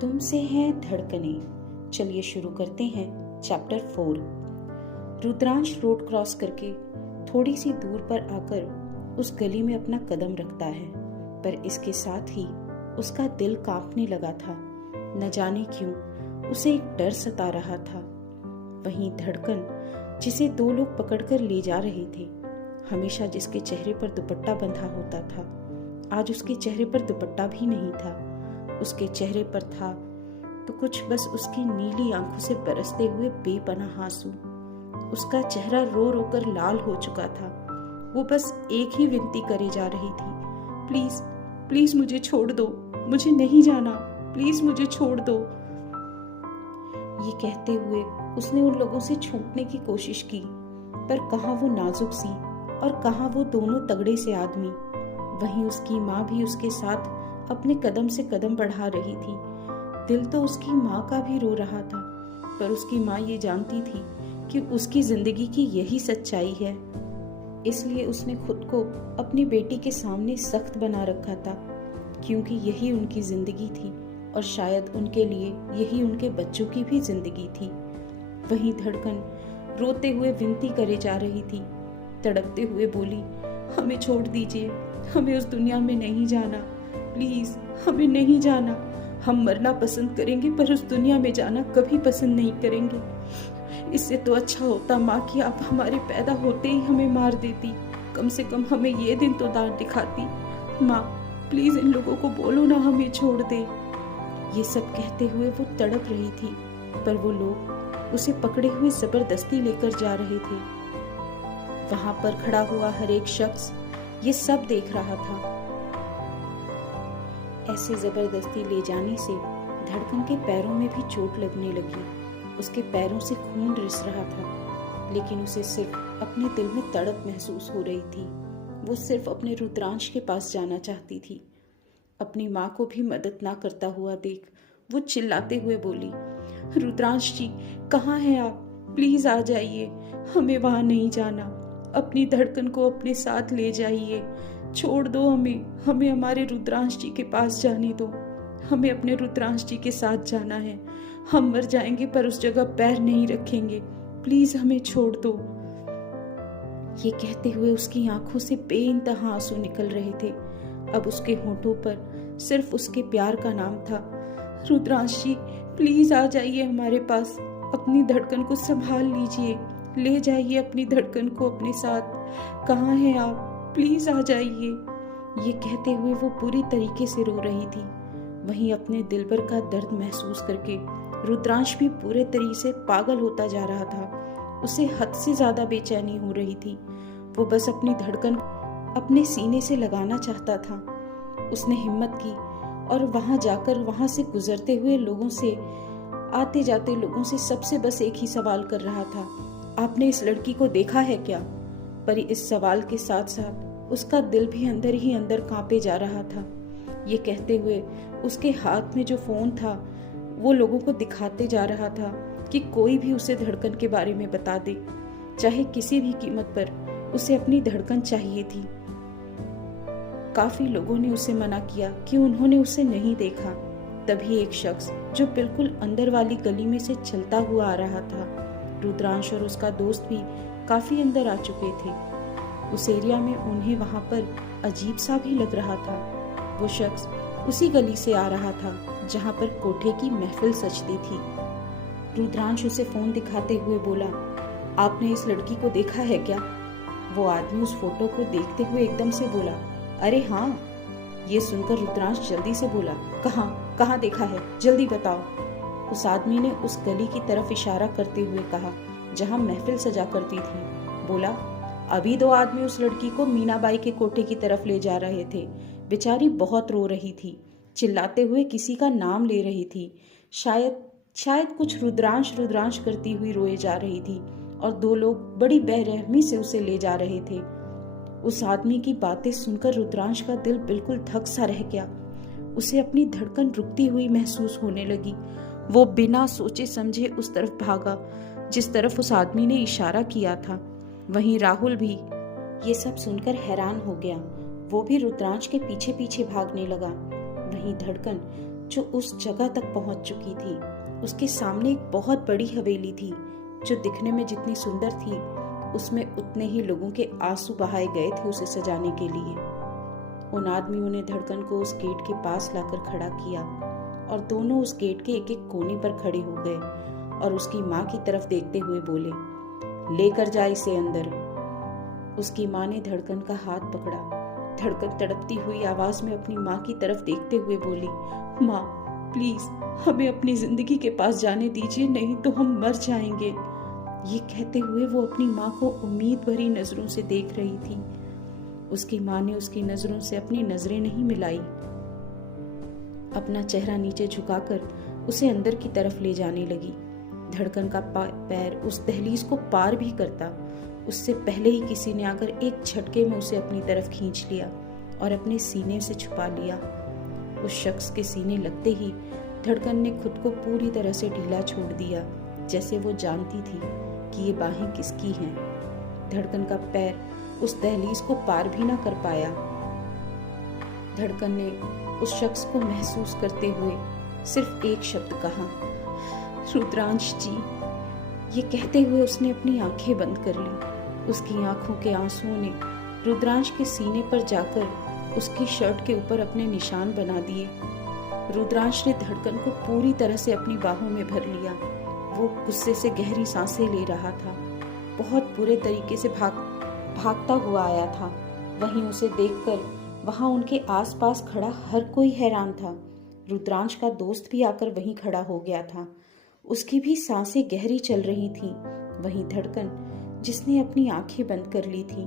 तुमसे हैं धड़कनें। चलिए शुरू करते हैं चैप्टर 4। रुद्रांश रोड क्रॉस करके थोड़ी सी दूर पर आकर उस गली में अपना कदम रखता है, पर इसके साथ ही उसका दिल कांपने लगा था। न जाने क्यों उसे एक डर सता रहा था। वहीं धड़कन, जिसे दो लोग पकड़कर ले जा रहे थे, हमेशा जिसके चेहरे पर दुपट्टा बंधा होता था, आज उसके चेहरे पर दुपट्टा भी नहीं था। उसके चेहरे पर था तो कुछ बस उसकी नीली आंखों से बरसते हुए बेपनाह आंसू। उसका चेहरा रो रो कर लाल हो चुका था। वो बस एक ही विनती करे जा रही थी, प्लीज प्लीज मुझे छोड़ दो, मुझे नहीं जाना, प्लीज मुझे छोड़ दो। ये कहते हुए उसने उन लोगों से छूटने की कोशिश की, पर कहाँ वो नाजुक सी और कहाँ वो दोनों तगड़े से आदमी। वहीं उसकी माँ भी उसके साथ अपने कदम से कदम बढ़ा रही थी। दिल तो उसकी माँ का भी रो रहा था, पर उसकी माँ ये जानती थी कि उसकी जिंदगी की यही सच्चाई है। इसलिए उसने खुद को अपनी बेटी के सामने सख्त बना रखा था, क्योंकि यही उनकी जिंदगी थी और शायद उनके लिए यही उनके बच्चों की भी जिंदगी थी। वहीं धड़कन रोते हुए विनती करे जा रही थी, तड़पते हुए बोली, हमें छोड़ दीजिए, हमें उस दुनिया में नहीं जाना, प्लीज हमें नहीं जाना। हम मरना पसंद करेंगे पर उस दुनिया में जाना कभी पसंद नहीं करेंगे। इससे तो अच्छा होता माँ कि आप हमारे पैदा होते ही हमें मार देती, कम से कम हमें ये दिन तो दांत दिखाती। माँ प्लीज इन लोगों को बोलो ना हमें छोड़ दे। ये सब कहते हुए वो तड़प रही थी, पर वो लोग उसे पकड़े हुए जबरदस्ती लेकर जा रहे थे। वहां पर खड़ा हुआ हर एक शख्स ये सब देख रहा था। ऐसे जबरदस्ती ले जाने से धड़कन के पैरों में भी चोट लगने लगी। उसके पैरों से खून रिस रहा था, लेकिन उसे सिर्फ अपने दिल में तड़प महसूस हो रही थी। वो सिर्फ अपने रुद्रांश के पास जाना चाहती थी। अपनी माँ को भी मदद ना करता हुआ देख वो चिल्लाते हुए बोली, रुद्रांश जी कहाँ हैं आप? प्लीज आ जाइए, हमें वहां नहीं जाना। अपनी धड़कन को अपने साथ ले जाइए, छोड़ दो हमें, हमें हमारे रुद्रांश जी के पास जाने दो। हमें अपने रुद्रांश जी के साथ जाना है। हम मर जाएंगे पर उस जगह पैर नहीं रखेंगे, प्लीज हमें छोड़ दो। ये कहते हुए उसकी आंखों से बेइंतहा आंसू निकल रहे थे। अब उसके होठों पर सिर्फ उसके प्यार का नाम था। रुद्रांश जी प्लीज आ जाइए हमारे पास, अपनी धड़कन को संभाल लीजिए, ले जाइए अपनी धड़कन को अपने साथ। कहाँ हैं आप? प्लीज आ जाइए। ये कहते हुए वो पूरी तरीके से रो रही थी। वहीं अपने दिलबर का दर्द महसूस करके रुद्रांश भी पूरे तरीके से पागल होता जा रहा था। उसे हद से ज्यादा बेचैनी हो रही थी। वो बस अपनी धड़कन अपने सीने से लगाना चाहता था। उसने हिम्मत की और वहां जाकर वहां से गुजरते हुए लोगों से, आते जाते लोगों से सबसे बस एक ही सवाल कर रहा था, आपने इस लड़की को देखा है क्या? पर इस सवाल के साथ साथ उसका दिल भी अंदर ही अंदर कांपे जा रहा था। ये कहते हुए उसके हाथ में जो फोन था वो लोगों को दिखाते जा रहा था कि कोई भी उसे धड़कन के बारे में बता दे, चाहे किसी भी कीमत पर उसे अपनी धड़कन चाहिए थी। काफी लोगों ने उसे मना किया कि उन्होंने उसे नहीं देखा। तभी एक शख्स जो बिल्कुल अंदर वाली गली में से चलता हुआ आ रहा था, रुद्रांश और उसका दोस्त भी काफी अंदर आ चुके थे। उस एरिया में उन्हें वहां पर अजीब सा भी लग रहा था। वो शख्स उसी गली से आ रहा था जहां पर कोठे की महफिल सजती थी। रुद्रांश उसे फोन दिखाते हुए बोला, आपने इस लड़की को देखा है क्या? वो आदमी उस फोटो को देखते हुए एकदम से बोला, अरे हाँ। ये सुनकर रुद्रांश जल्दी से बोला, कहाँ कहाँ देखा है, जल्दी बताओ। उस आदमी ने उस गली की तरफ इशारा करते हुए कहा जहां महफिल सजा करती थी। बोला, अभी दो आदमी उस लड़की को मीनाबाई के कोठे की तरफ ले जा रहे थे। बेचारी बहुत रो रही थी, चिल्लाते हुए किसी का नाम ले रही थी। शायद कुछ रुद्रांश रुद्रांश करती हुई रोए जा रही थी और दो लोग बड़ी बेरहमी से उसे ले जा रहे थे। उस आदमी की बातें सुनकर रुद्रांश का दिल बिल्कुल धक सा रह गया। उसे अपनी धड़कन रुकती हुई महसूस होने लगी। वो बिना सोचे समझे उस तरफ भागा जिस तरफ उस आदमी ने इशारा किया था। वहीं राहुल भी ये सब सुनकर हैरान हो गया। वो भी रुद्रांश के पीछे पीछे भागने लगा। वहीं धड़कन जो उस जगह तक पहुंच चुकी थी। उसके सामने एक बहुत बड़ी हवेली थी जो दिखने में जितनी सुंदर थी उसमें उतने ही लोगों के आंसू बहाए गए थे उसे सजाने के लिए। उन आदमियों ने धड़कन को उस गेट के पास लाकर खड़ा किया और दोनों उस गेट के एक एक कोने पर खड़े हो गए और उसकी माँ की तरफ देखते हुए बोले, लेकर जा इसे अंदर। उसकी माँ ने धड़कन का हाथ पकड़ा। धड़कन तड़पती हुई आवाज में अपनी माँ की तरफ देखते हुए बोली, माँ प्लीज हमें अपनी जिंदगी के पास जाने दीजिए, नहीं तो हम मर जाएंगे। ये कहते हुए वो अपनी माँ को उम्मीद भरी नजरों से देख रही थी। उसकी माँ ने उसकी नजरों से अपनी नजरें नहीं मिलाई। अपना चेहरा नीचे झुकाकर उसे अंदर की तरफ ले जाने लगी। धड़कन का पैर उस दहलीज को पार भी करता उससे पहले ही किसी ने आकर एक झटके में उसे अपनी तरफ खींच लिया और अपने सीने से छुपा लिया। उस शख्स के सीने लगते ही धड़कन ने खुद को पूरी तरह से ढीला छोड़ दिया, जैसे वो जानती थी कि ये बाहें किसकी हैं। धड़कन का पैर उस दहलीज को पार भी ना कर पाया। धड़कन ने उस शख्स को महसूस करते हुए सिर्फ एक शब्द कहा, रुद्रांश जी। ये कहते हुए उसने अपनी आंखें बंद कर ली। उसकी आंखों के आंसुओं ने रुद्रांश के सीने पर जाकर उसकी शर्ट के ऊपर अपने निशान बना दिए। रुद्रांश ने धड़कन को पूरी तरह से अपनी बाहों में भर लिया। वो गुस्से से गहरी सांसें ले रहा था। बहुत बुरे तरीके से भागता हुआ आया था। वहीं उसे देखकर वहां उनके आसपास खड़ा हर कोई हैरान था। रुद्रांश का दोस्त भी आकर वहीं खड़ा हो गया था। उसकी भी सांसें गहरी चल रही थीं। वहीं धड़कन, जिसने अपनी आंखें बंद कर ली थी,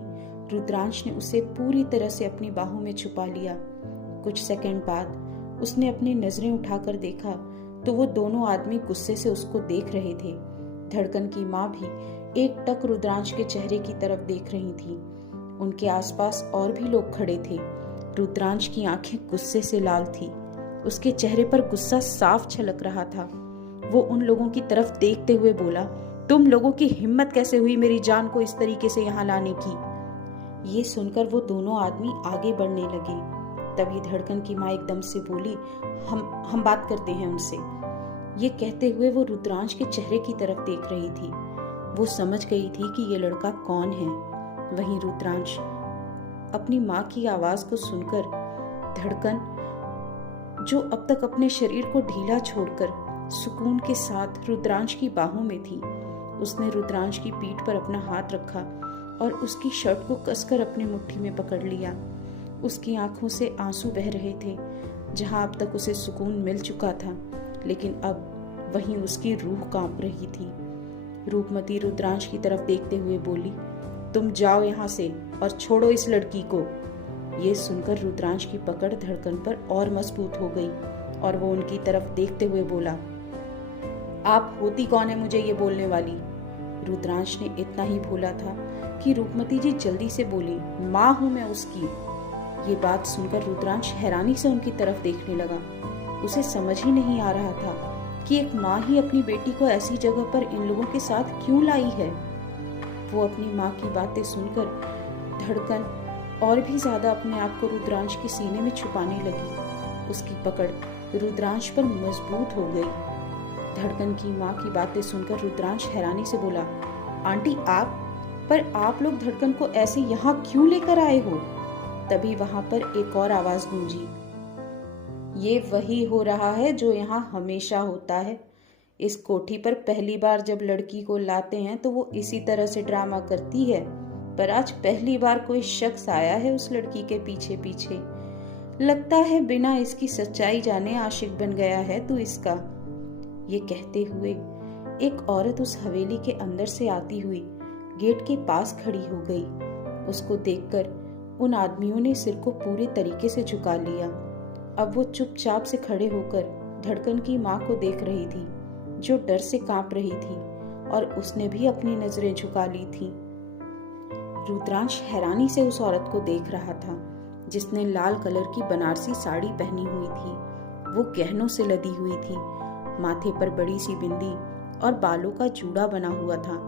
रुद्रांश ने उसे पूरी तरह से अपनी बाहों में छुपा लिया। कुछ सेकंड बाद उसने अपनी नजरें उठाकर देखा तो वो दोनों आदमी गुस्से से उसको देख रहे थे। धड़कन की माँ भी एकटक रुद्रांश के चेहरे की तरफ देख रही थी। उनके आसपास और भी लोग खड़े थे। रुद्रांश की आंखें गुस्से से लाल थी। उसके चेहरे पर गुस्सा साफ झलक रहा था। वो उन लोगों की तरफ देखते हुए बोला, तुम लोगों की हिम्मत कैसे हुई मेरी जान को इस तरीके से यहाँ लाने की। ये सुनकर वो दोनों आदमी आगे बढ़ने लगे। तभी धड़कन की माँ एकदम से बोली, हम बात करते हैं उनसे। ये कहते हुए वो रुद्रांश के चेहरे की तरफ देख रही थी। वो समझ गई थी कि ये लड़का कौन है। वहीं रुद्रांश अपनी माँ की आवाज को सुनकर, धड़कन जो अब तक अपने शरीर को ढीला छोड़कर सुकून के साथ रुद्रांश की बाहों में थी, उसने रुद्रांश की पीठ पर अपना हाथ रखा और उसकी शर्ट को कसकर अपनी मुट्ठी में पकड़ लिया। उसकी आंखों से आंसू बह रहे थे। जहां अब तक उसे सुकून मिल चुका था, लेकिन अब वहीं उसकी रूह कांप रही थी। रूपमती रुद्रांश की तरफ देखते हुए बोली, तुम जाओ यहाँ से और छोड़ो इस लड़की को। ये सुनकर रुद्रांश की पकड़ धड़कन पर और मजबूत हो गई और वो उनकी तरफ देखते हुए बोला, आप होती कौन है मुझे ये बोलने वाली। रुद्रांश ने इतना ही बोला था कि रूपमती जी जल्दी से बोली, माँ हूं मैं उसकी। ये बात सुनकर रुद्रांश हैरानी से उनकी तरफ देखने लगा। उसे समझ ही नहीं आ रहा था कि एक माँ ही अपनी बेटी को ऐसी जगह पर इन लोगों के साथ क्यों लाई है। वो अपनी माँ की बातें सुनकर धड़कन और भी ज्यादा अपने आप को रुद्रांश के सीने में छुपाने लगी। उसकी पकड़ रुद्रांश पर मजबूत हो गई। धड़कन की माँ की बातें सुनकर रुद्रांश हैरानी से बोला, आंटी आप लोग धड़कन को ऐसे यहाँ क्यों लेकर आए हो। तभी वहां पर एक और आवाज गूंजी, ये वही हो रहा है जो यहाँ हमेशा होता है। इस कोठी पर पहली बार जब लड़की को लाते हैं तो वो इसी तरह से ड्रामा करती है, पर आज पहली बार कोई शख्स आया है उस लड़की के पीछे पीछे। लगता है बिना इसकी सच्चाई जाने आशिक बन गया है तू इसका। ये कहते हुए एक औरत उस हवेली के अंदर से आती हुई गेट के पास खड़ी हो गई। उसको देखकर उन आदमियों ने सिर को पूरे तरीके से झुका लिया। अब वो चुपचाप से खड़े होकर धड़कन की माँ को देख रही थी, जो डर से कांप रही थी, और उसने भी अपनी नजरें झुका ली थी। रुद्रांश हैरानी से उस औरत को देख रहा था, जिसने लाल कलर की बनारसी साड़ी पहनी हुई थी। वो गहनों से लदी हुई थी। माथे पर बड़ी सी बिंदी और बालों का जूड़ा बना हुआ था,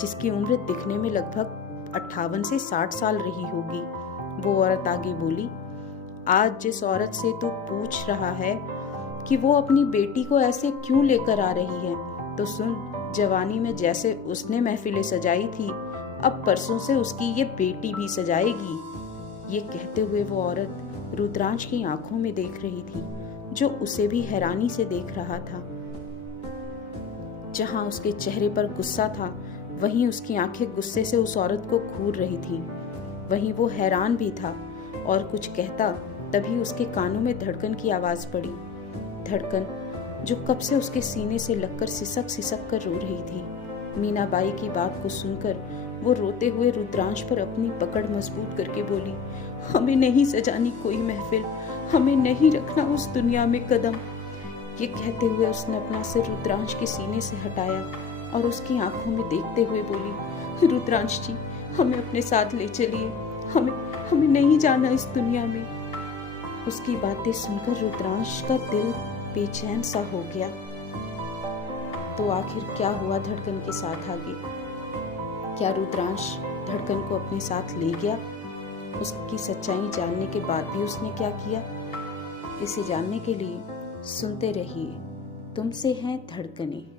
जिसकी उम्र दिखने में लगभग 58 से 60 साल रही होगी। वो औरत आगे बोली, आज जिस औरत से तू पूछ रहा है कि वो अपनी बेटी को ऐसे क्यों लेकर आ रही है। तो सुन, जवानी में जैसे उसने महफिलें सजाई थी, अब परसों से उसकी ये बेटी भी सजाएगी। ये कहते हुए वो औरत रुद्रांश की आंखों में देख रही थी, जो उसे भी हैरानी से देख रहा था। जहां उसके चेहरे पर गुस्सा था, वहीं उसकी आंखें गुस्से से उस औरत को घूर रही थीं। वहीं वो हैरान भी था और कुछ कहता, तभी उसके कानों में धड़कन की आवाज पड़ी। धड़कन जो कब से उसके सीने से लगकर सिसक सिसक कर रो रही थी। मीनाबाई की बात को सुनकर वो रोते हुए रुद्रांश पर अपनी पकड़ मजबूत करके बोली, हमें नहीं सजानी कोई महफिल, हमें नहीं रखना उस दुनिया में कदम। ये कहते हुए उसने अपना सिर रुद्रांश के सीने से हटाया और उसकी आंखों में देखते हुए बोली, रुद्रांश जी, हमें अपने साथ ले चलिए, हमें नहीं जाना इस दुनिया में। उसकी बातें सुनकर रुद्रांश का दिल बेचैन सा हो गया। तो आखिर क्या हुआ धड़कन के साथ आगे? क्या रुद्रांश धड़कन को अपने साथ ले गया? उसकी सच्चाई जानने के बाद भी उसने क्या किया? इसे जानने के लिए सुनते रहिए तुमसे हैं धड़कनें।